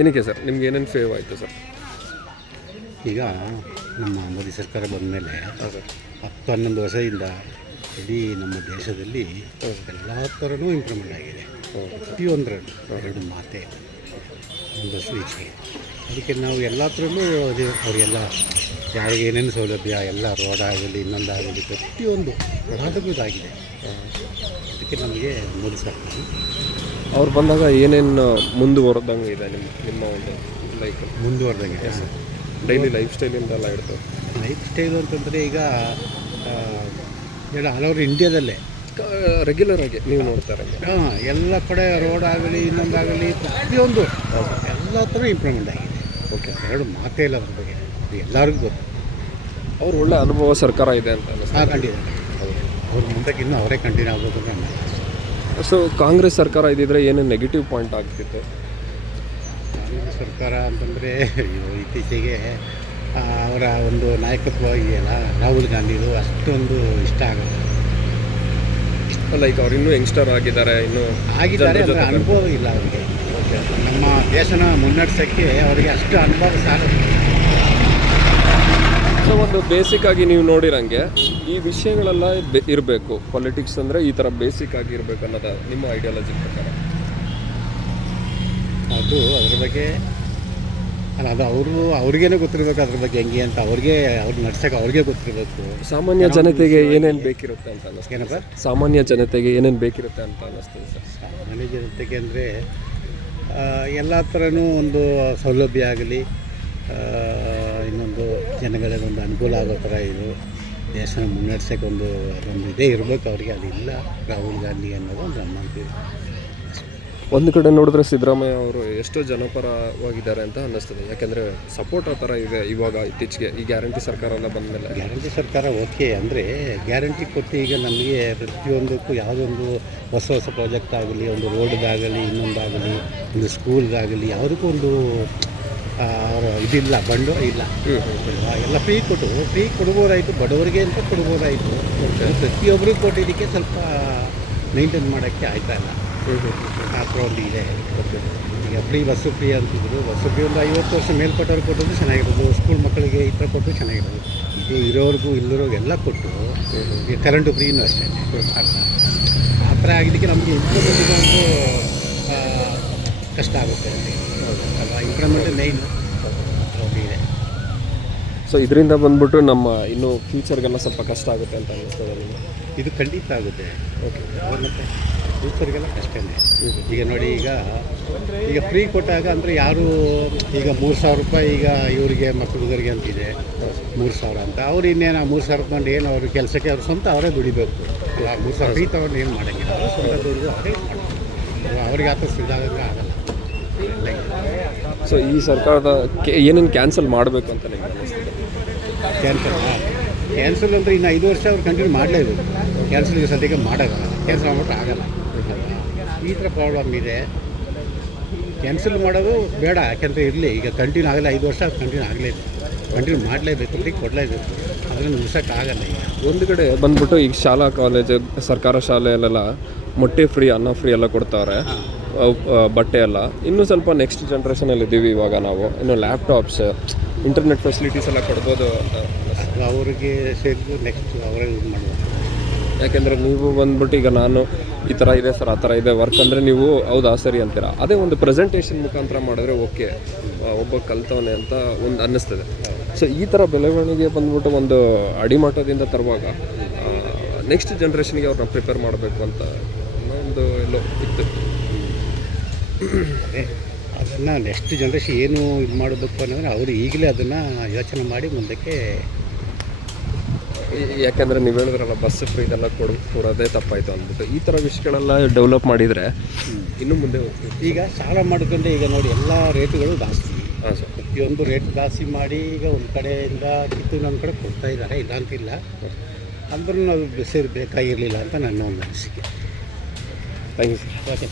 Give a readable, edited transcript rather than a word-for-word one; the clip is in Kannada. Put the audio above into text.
ಏನಕ್ಕೆ ಸರ್ ನಿಮ್ಗೆ ಏನೇನು ಸೇವ್ ಆಯಿತು ಸರ್? ಈಗ ನಮ್ಮ ಮೋದಿ ಸರ್ಕಾರ ಬಂದ ಮೇಲೆ ಹಾಂ ಸರ್. 10-11 ವರ್ಷದಿಂದ ಇಡೀ ನಮ್ಮ ದೇಶದಲ್ಲಿ ಎಲ್ಲ ಥರನೂ ಇಂಪ್ರೂವ್ಮೆಂಟ್ ಆಗಿದೆ. ಪ್ರತಿಯೊಂದರಲ್ಲೂ ಎರಡು ಮಾತೇ ಒಂದಷ್ಟು ಈಚೆಗೆ. ಅದಕ್ಕೆ ನಾವು ಎಲ್ಲ ಥರನೂ ಅದು ಅವರಿಗೆಲ್ಲ ಯಾರಿಗೆ ಏನೇನು ಸೌಲಭ್ಯ ಎಲ್ಲ ರೋಡ್ ಆಗಲಿ ಇನ್ನೊಂದಾಗಲಿ ಪ್ರತಿಯೊಂದು ಆಗಿದೆ. ಅದಕ್ಕೆ ನಮಗೆ ಮೋದಿ ಸರ್ಕಾರ ಅವ್ರು ಬಂದಾಗ ಏನೇನು ಮುಂದುವರೆದಂಗೆ ಇದೆ ನಿಮ್ಮ ಒಂದು ಲೈಫ್ ಮುಂದುವರೆದಂಗೆ ಡೈಲಿ ಲೈಫ್ ಸ್ಟೈಲಿಂದೆಲ್ಲ ಇರ್ತದೆ. ಲೈಫ್ ಸ್ಟೈಲು ಅಂತಂದರೆ ಈಗ ಆಲ್ ಓವರ್ ಇಂಡಿಯಾದಲ್ಲೇ ರೆಗ್ಯುಲರ್ ಆಗಿ ನೀವು ನೋಡ್ತಾರೆ ಎಲ್ಲ ಕಡೆ ರೋಡ್ ಆಗಲಿ ಇನ್ನೊಂದಾಗಲಿ ಪ್ರತಿಯೊಂದು ಎಲ್ಲ ಥರ ಇಂಪ್ರೂವ್ಮೆಂಟ್ ಆಗಿದೆ. ಓಕೆ, ಎರಡು ಮಾತೇ ಇಲ್ಲ ಅದ್ರ ಬಗ್ಗೆ, ಎಲ್ಲರಿಗೂ ಗೊತ್ತು. ಅವ್ರು ಒಳ್ಳೆ ಅನುಭವ ಸರ್ಕಾರ ಇದೆ ಅಂತ ಕಂಡಿದ್ದಾರೆ. ಅವ್ರ ಮುಂದಕ್ಕೆ ಇನ್ನೂ ಅವರೇ ಕಂಟಿನ್ಯೂ ಆಗಬೇಕು ಅಂತ. ಸೊ ಕಾಂಗ್ರೆಸ್ ಸರ್ಕಾರ ಇದ್ದಿದ್ರೆ ಏನೇನು ನೆಗೆಟಿವ್ ಪಾಯಿಂಟ್ ಆಗ್ತಿತ್ತು? ಕಾಂಗ್ರೆಸ್ ಸರ್ಕಾರ ಅಂತಂದರೆ ಇತ್ತೀಚೆಗೆ ಅವರ ಒಂದು ನಾಯಕತ್ವ ಇದೆಯಲ್ಲ, ರಾಹುಲ್ ಗಾಂಧಿದು ಅಷ್ಟೊಂದು ಇಷ್ಟ ಆಗೋದು. ಲೈಕ್ ಅವ್ರು ಇನ್ನೂ ಯಂಗ್ಸ್ಟರ್ ಆಗಿದ್ದಾರೆ, ಇನ್ನೂ ಆಗಿದ್ದಾರೆ, ಅದರ ಅನುಭವ ಇಲ್ಲ ಅವರಿಗೆ. ನಮ್ಮ ದೇಶನ ಮುನ್ನಡೆಸೋಕ್ಕೆ ಅವರಿಗೆ ಅಷ್ಟು ಅನುಭವ ಸಾಲದು. ಸೊ ಒಂದು ಬೇಸಿಕ್ ಆಗಿ ನೀವು ನೋಡಿರಂಗೆ ಈ ವಿಷಯಗಳೆಲ್ಲ ಇರಬೇಕು. ಪೊಲಿಟಿಕ್ಸ್ ಅಂದರೆ ಈ ಥರ ಬೇಸಿಕ್ ಆಗಿ ಇರಬೇಕು ಅನ್ನೋದು ನಿಮ್ಮ ಐಡಿಯಾಲಜಿ ಪ್ರಕಾರ? ಅದು ಅದ್ರ ಬಗ್ಗೆ ಅಲ್ಲ, ಅದು ಅವ್ರಿಗೇನೆ ಗೊತ್ತಿರಬೇಕು ಅದ್ರ ಬಗ್ಗೆ ಹೆಂಗೆ ಅಂತ. ಅವ್ರಿಗೆ ನಡ್ಸೋಕೆ ಅವ್ರಿಗೆ ಗೊತ್ತಿರಬೇಕು. ಸಾಮಾನ್ಯ ಜನತೆಗೆ ಏನೇನು ಬೇಕಿರುತ್ತೆ ಅಂತ ಅನ್ನಿಸ್ತು? ಏನಪ್ಪ? ಸಾಮಾನ್ಯ ಜನತೆಗೆ ಏನೇನು ಬೇಕಿರುತ್ತೆ ಅಂತ ಅನ್ನಿಸ್ತದೆ ಸರ್? ಸಾಮಾನ್ಯ ಜನತೆಗೆ ಅಂದರೆ ಎಲ್ಲ ಥರನೂ ಒಂದು ಸೌಲಭ್ಯ ಆಗಲಿ, ಇನ್ನೊಂದು ಜನಗಳಿಗೆ ಒಂದು ಅನುಕೂಲ ಆಗೋ ಥರ ಇದು ದೇಶನ ಮುನ್ನಡೆಸೋಕೆ ಅದೊಂದು ಇದೇ ಇರಬೇಕು ಅವ್ರಿಗೆ. ಅದಿಲ್ಲ ರಾಹುಲ್ ಗಾಂಧಿ ಅನ್ನೋದು ಒಂದು ನಮ್ಮಂತೀವಿ. ಒಂದು ಕಡೆ ನೋಡಿದ್ರೆ ಸಿದ್ದರಾಮಯ್ಯ ಅವರು ಎಷ್ಟೋ ಜನಪರವಾಗಿದ್ದಾರೆ ಅಂತ ಅನ್ನಿಸ್ತದೆ. ಯಾಕೆಂದರೆ ಸಪೋರ್ಟ್ ಆ ಥರ ಇದೆ ಇವಾಗ ಇತ್ತೀಚೆಗೆ ಈ ಗ್ಯಾರಂಟಿ ಸರ್ಕಾರ ಎಲ್ಲ ಬಂದ ಮೇಲೆ. ಗ್ಯಾರಂಟಿ ಸರ್ಕಾರ ಓಕೆ, ಅಂದರೆ ಗ್ಯಾರಂಟಿ ಕೊಟ್ಟು ಈಗ ನಮಗೆ ಪ್ರತಿಯೊಂದಕ್ಕೂ ಯಾವುದೊಂದು ಹೊಸ ಪ್ರಾಜೆಕ್ಟ್ ಆಗಲಿ, ಒಂದು ರೋಡ್ಗಾಗಲಿ ಇನ್ನೊಂದಾಗಲಿ ಒಂದು ಸ್ಕೂಲ್ಗಾಗಲಿ ಯಾವುದಕ್ಕೂ ಒಂದು ಇದಿಲ್ಲ, ಬಂಡು ಇಲ್ಲ. ಎಲ್ಲ ಫ್ರೀ ಕೊಡ್ಬೋದಾಯಿತು, ಬಡವರಿಗೆ ಅಂತ ಕೊಡ್ಬೋದಾಯಿತು. ಪ್ರತಿಯೊಬ್ಬರಿಗೂ ಕೊಟ್ಟಿದ್ದಕ್ಕೆ ಸ್ವಲ್ಪ ಮೇಂಟೈನ್ ಮಾಡೋಕ್ಕೆ ಆಯ್ತಾ ಇಲ್ಲ. ಆ ಥರ ಒಂದು ಇದೆ. ಈಗ ಬಸ್ಸು ಫ್ರೀ ಅಂತಿದ್ರು, ಬಸ್ಸು ಫ್ರೀ ಒಂದು 50 ವರ್ಷ ಮೇಲ್ಪಟ್ಟವ್ರು ಕೊಟ್ಟರು ಚೆನ್ನಾಗಿರೋದು, ಸ್ಕೂಲ್ ಮಕ್ಕಳಿಗೆ ಈ ಥರ ಕೊಟ್ಟು ಚೆನ್ನಾಗಿರೋದು. ಇದು ಇರೋರಿಗೂ ಇಲ್ಲರೋರಿಗೆಲ್ಲ ಕೊಟ್ಟು ಈಗ ಕರೆಂಟು ಫ್ರೀನೂ ಅಷ್ಟೇ. ಆ ಥರ ಆಗಿದ್ದಕ್ಕೆ ನಮಗೆ ಇಂಪ್ರೂವ್ಮೆಂಟಿಗೆ ಒಂದು ಕಷ್ಟ ಆಗುತ್ತೆ ಅಲ್ವಾ? ಇಂಪ್ರೂವ್ಮೆಂಟ್ ಮೈನ್ ಇದೆ. ಸೊ ಇದರಿಂದ ಬಂದ್ಬಿಟ್ಟು ನಮ್ಮ ಇನ್ನೂ ಫ್ಯೂಚರ್ಗೆಲ್ಲ ಸ್ವಲ್ಪ ಕಷ್ಟ ಆಗುತ್ತೆ ಅಂತ ಅನ್ನಿಸ್ತದೆ ನಿಮಗೆ? ಇದು ಖಂಡಿತ ಆಗುತ್ತೆ. ಓಕೆ, ಮತ್ತು ಫ್ಯೂಚರ್ಗೆಲ್ಲ ಕಷ್ಟನೇ. ಈಗ ನೋಡಿ, ಈಗ ಫ್ರೀ ಕೊಟ್ಟಾಗ ಅಂದರೆ ಯಾರು ಈಗ 3,000 ರೂಪಾಯಿ ಈಗ ಇವರಿಗೆ ಮಕ್ಕಳಿಗೆ ಅಂತಿದೆ 3,000 ಅಂತ. ಅವ್ರು ಇನ್ನೇನು 3,000 ತಗೊಂಡು ಏನು ಅವ್ರ ಕೆಲಸಕ್ಕೆ ಅವ್ರು ಸ್ವಂತ ಅವರೇ ದುಡಿಬೇಕು. 3,000 ಫ್ರೀ ತೊಗೊಂಡು ಏನು ಮಾಡೋಂಗಿಲ್ಲ, ಅವರು ಸ್ವಂತ ದುಡಿದು ಅವರೇ ಮಾಡ್ತಾರೆ. ಅವ್ರಿಗೆ ಆತ ಸುಧಾರಣೆ ಆಗಲ್ಲ. ಸೊ ಈ ಸರ್ಕಾರದ ಏನೇನು ಕ್ಯಾನ್ಸಲ್ ಮಾಡಬೇಕು ಅಂತ ನಿಮಗೆ ಅನ್ನಿಸ್ತದೆ? ಕ್ಯಾನ್ಸಲ್ ಅಂದರೆ ಇನ್ನು 5 ವರ್ಷ ಅವ್ರು ಕಂಟಿನ್ಯೂ ಮಾಡಲೇಬೇಕು. ಕ್ಯಾನ್ಸಲ್ಗೆ ಸದ್ಯಕ್ಕೆ ಮಾಡೋಕ್ಕಲ್ಲ, ಕ್ಯಾನ್ಸಲ್ ಮಾಡ್ಬಿಟ್ರೆ ಆಗಲ್ಲ. ಈ ಥರ ಪ್ರಾಬ್ಲಮ್ ಇದೆ. ಕ್ಯಾನ್ಸಲ್ ಮಾಡೋದು ಬೇಡ, ಯಾಕೆಂದರೆ ಇರಲಿ, ಈಗ ಕಂಟಿನ್ಯೂ ಆಗಲ್ಲ. 5 ವರ್ಷ ಕಂಟಿನ್ಯೂ ಆಗಲೇಬೇಕು, ಕಂಟಿನ್ಯೂ ಮಾಡಲೇಬೇಕು, ಫ್ರೀ ಕೊಡಲೇಬೇಕು. ಅದನ್ನು ಮುಗಿಸೋಕ್ಕಾಗಲ್ಲ. ಈಗ ಒಂದು ಕಡೆ ಬಂದ್ಬಿಟ್ಟು ಈಗ ಶಾಲಾ ಕಾಲೇಜು ಸರ್ಕಾರ ಶಾಲೆಯಲ್ಲೆಲ್ಲ ಮೊಟ್ಟೆ ಫ್ರೀ, ಅನ್ನ ಫ್ರೀ ಎಲ್ಲ ಕೊಡ್ತಾರೆ, ಬಟ್ಟೆ ಎಲ್ಲ. ಇನ್ನೂ ಸ್ವಲ್ಪ ನೆಕ್ಸ್ಟ್ ಜನ್ರೇಷನಲ್ಲಿ ಇದ್ದೀವಿ ಇವಾಗ ನಾವು. ಇನ್ನು ಲ್ಯಾಪ್ಟಾಪ್ಸ್, ಇಂಟರ್ನೆಟ್ ಫೆಸಿಲಿಟೀಸ್ ಎಲ್ಲ ಕೊಡ್ಬೋದು ಅಂತ ಅವ್ರಿಗೆ ಸೇರಿದು ನೆಕ್ಸ್ಟ್ ಅವರೇ ಯೂಸ್ ಮಾಡ್ಬೋದು. ಯಾಕೆಂದರೆ ನೀವು ಬಂದ್ಬಿಟ್ಟು ಈಗ ನಾನು ಈ ಥರ ಇದೆ ಸರ್, ಆ ಥರ ಇದೆ ವರ್ಕ್ ಅಂದರೆ ನೀವು ಹೌದಾ ಸರಿ ಅಂತೀರ. ಅದೇ ಒಂದು ಪ್ರೆಸೆಂಟೇಷನ್ ಮುಖಾಂತರ ಮಾಡಿದ್ರೆ ಓಕೆ, ಒಬ್ಬ ಕಲ್ತವನೆ ಅಂತ ಒಂದು ಅನ್ನಿಸ್ತದೆ. ಸೊ ಈ ಥರ ಬೆಳವಣಿಗೆ ಬಂದ್ಬಿಟ್ಟು ಒಂದು ಅಡಿಮಟ್ಟದಿಂದ ತರುವಾಗ ನೆಕ್ಸ್ಟ್ ಜನ್ರೇಷನ್ಗೆ ಅವ್ರನ್ನ ಪ್ರಿಪೇರ್ ಮಾಡಬೇಕು ಅಂತ ಒಂದು ಎಲ್ಲೋ ಇತ್ತು. ಅದನ್ನು ನೆಕ್ಸ್ಟ್ ಜನ್ರೇಷನ್ ಏನು ಇದು ಮಾಡಬೇಕು ಅನ್ನೋದ್ರೆ ಅವರು ಈಗಲೇ ಅದನ್ನು ಯೋಚನೆ ಮಾಡಿ ಮುಂದಕ್ಕೆ. ಯಾಕೆಂದರೆ ನೀವು ಹೇಳಿದ್ರಲ್ಲ ಬಸ್ ಫ್ರೀ ಇದೆಲ್ಲ ಕೊಡೋದೇ ತಪ್ಪಾಯಿತು ಅಂದ್ಬಿಟ್ಟು ಈ ಥರ ವಿಷಯಗಳೆಲ್ಲ ಡೆವಲಪ್ ಮಾಡಿದರೆ ಇನ್ನು ಮುಂದೆ ಹೋಗ್ತೀವಿ. ಈಗ ಸಾಲ ಮಾಡ್ಕೊಂಡೆ ಈಗ ನೋಡಿ ಎಲ್ಲ ರೇಟುಗಳು ಜಾಸ್ತಿ. ಹಾಂ ಸರ್, ಪ್ರತಿಯೊಂದು ರೇಟ್ ಜಾಸ್ತಿ ಮಾಡಿ ಈಗ ಒಂದು ಕಡೆಯಿಂದ ಕಿತ್ತು ನಮ್ಮ ಕಡೆ ಕೊಡ್ತಾ ಇದ್ದಾರೆ, ಇಲ್ಲ ಅಂತಿಲ್ಲ. ಅಂದ್ರೂ ನಾವು ಬೇಕಾಗಿರಲಿಲ್ಲ ಅಂತ ನನ್ನ ಒಂದು ಅನಿಸಿಕೆ. Thank you sir. ಓಕೆ.